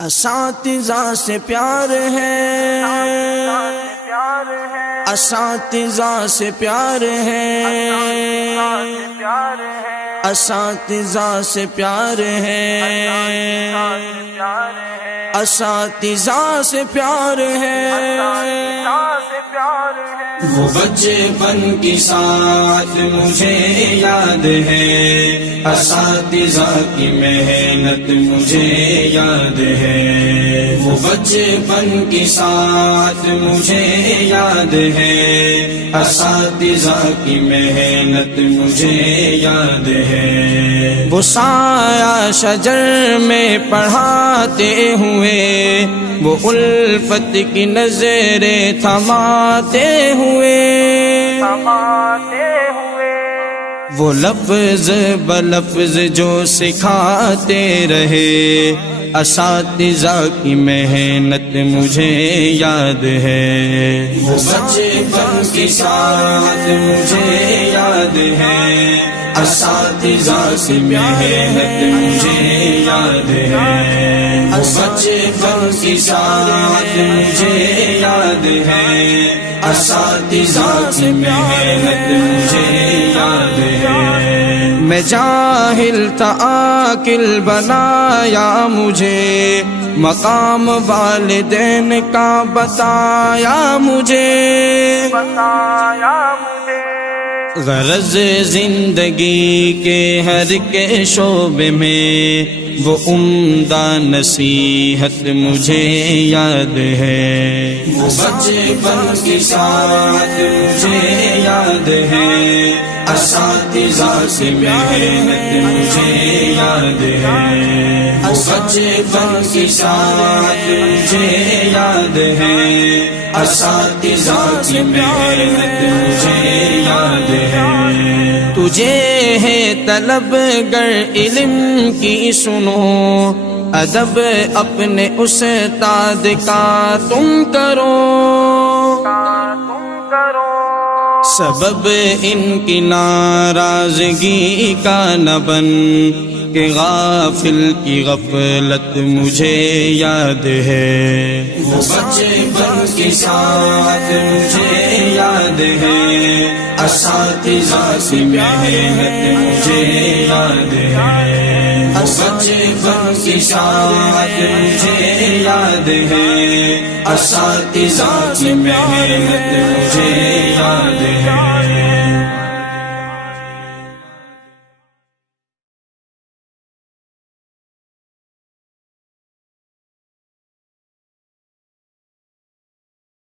اساتذہ سے پیار ہے، اساتذہ سے پیار ہے، اساتذہ سے پیار ہے، اساتذہ سے پیار ہے۔ وہ بچپن کی ساتھ مجھے یاد ہے، اساتذہ کی محنت مجھے یاد ہے۔ وہ بچپن کی ساتھ مجھے یاد ہے، اساتذہ کی محنت مجھے یاد ہے۔ وہ سایہ شجر میں پڑھاتے ہوئے، وہ الفت کی نظریں تھماتے ہوئے، وہ لفظ بلفظ جو سکھاتے رہے، اساتذہ کی محنت مجھے یاد ہے۔ وہ بچپن کی ساتھ مجھے یاد ہے، اساتذہ کی محنت مجھے یاد ہے۔ وہ بچپن کی ساتھ مجھے یاد ہے، اساتذہ کی محنت مجھے یاد ہے۔ میں جاہل تھا عاقل بنایا مجھے، مقام والدین کا بتایا مجھے، غرض زندگی کے ہر کے شعبے میں وہ عمدہ نصیحت مجھے یاد ہے۔ وہ بچپن کی ساتھ مجھے یاد ہے، اساتذہ کی محنت مجھے یاد ہے۔ وہ بچپن کی ساتھ مجھے یاد ہے، اساتذہ کی محنت مجھے یاد ہے۔ تجھے ہے طلب گر علم کی سنو، ادب اپنے استاد کا تم کرو، سبب ان کی ناراضگی کا نہ بن کہ غافل کی غفلت مجھے یاد ہے۔ وہ بچپن کی ساتھ مجھے یاد ہے، اساتذہ کی محنت مجھے یاد ہے۔ وہ بچپن کی ساتھ مجھے یاد ہے، اساتذہ کی محنت مجھے یاد ہے۔